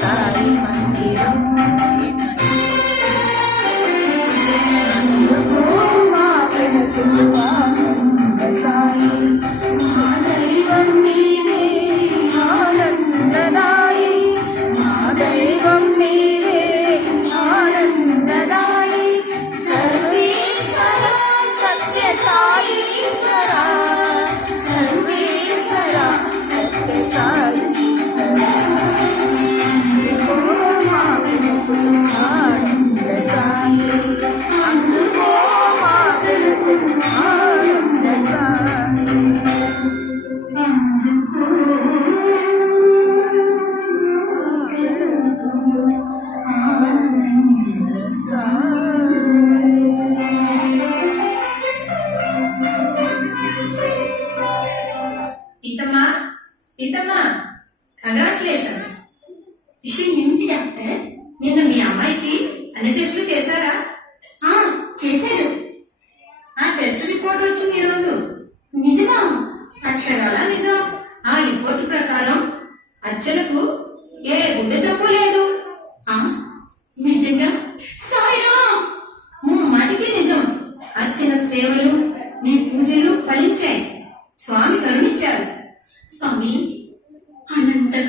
Thank you. ఇతమా congratulations విషయం ఏమిటి doctor నిన్న మీ అమ్మాయికి అన్ని టెస్టులు చేశారా చేశాడు ఆ టెస్ట్ రిపోర్ట్ వచ్చింది ఈరోజు నిజమా అక్షరాల నిజం ఆ రిపోర్ట్ ప్రకారం అర్చనకు ఏ గుండె జబ్బు లేదు నిజంగా సాయిరా మాటికి నిజం అర్చన సేవలు నీ పూజలు ఫలించాయి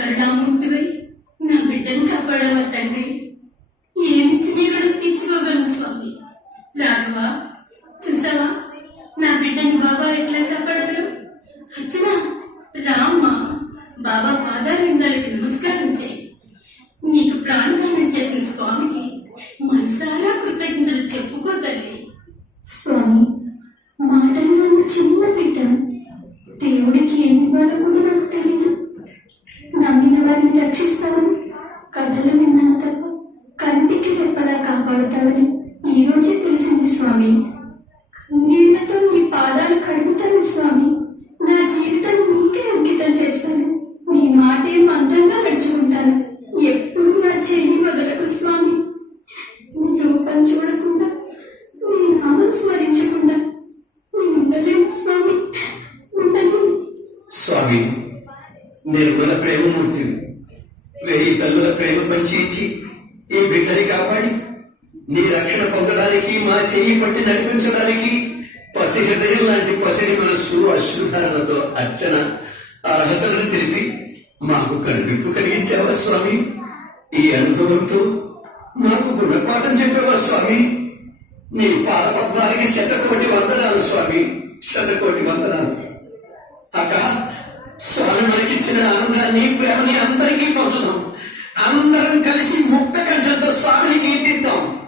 కరుణామూర్తివై నా బిడ్డను కాపాడవ తండ్రి? ఏమిచ్చి నీ రుణం తీర్చుకోగలను స్వామి. రాఘవ చూసావా? నా బిడ్డని బాబా ఎట్లా కాపాడారు? అర్చన రామ్మ బాబా పాదారిందాలకి నమస్కారం చేయి. నీకు ప్రాణదానం చేసిన స్వామికి మనసారా కృతజ్ఞతలు చెప్పుకో తల్లి స్వామి కథలు విన్నాను కంటికి రెప్పలా కాపాడుతావని ఈ రోజే తెలిసింది స్వామి. నీళ్ళతో నీ పాదాలు కడుగుతాను స్వామి. నా జీవితం నీకే అంకితం చేస్తాను. నీ మాటే మందంగా నడుచుకుంటాను ఎప్పుడు నా చెయ్యి వదలకు స్వామి. నీ రూపం చూడకుండా నీ నామం స్మరించకుండా నేను ఉండలేము స్వామి ఉండలేము స్వామి నిర్మల ప్రేమమూర్తివి వెయ్యి తల్లుల ప్రేమ పంచి ఇచ్చి ఈ బిడ్డని కాపాడి నీ రక్షణ పొందడానికి మా చెయ్యి పట్టి నడిపించడానికి పసి హృదయం లాంటి పసిడి మనస్సు అశ్రుధారణతో అర్చన అర్హతలను తెలిపి మాకు కనువిప్పు కలిగించావా స్వామి? ఈ అనుభవంతో మాకు గుణపాఠం చెప్పావా స్వామి? నీ పాదపద్మానికి శతకోటి వందనాలు స్వామి శతకోటి వందనాలు. మనకి ఇచ్చిన అనుభవాన్ని ప్రేమని అందరికీ పంచుదాం అందరం కలిసి ముక్త కంఠంతో స్వామిని కీర్తిద్దాం.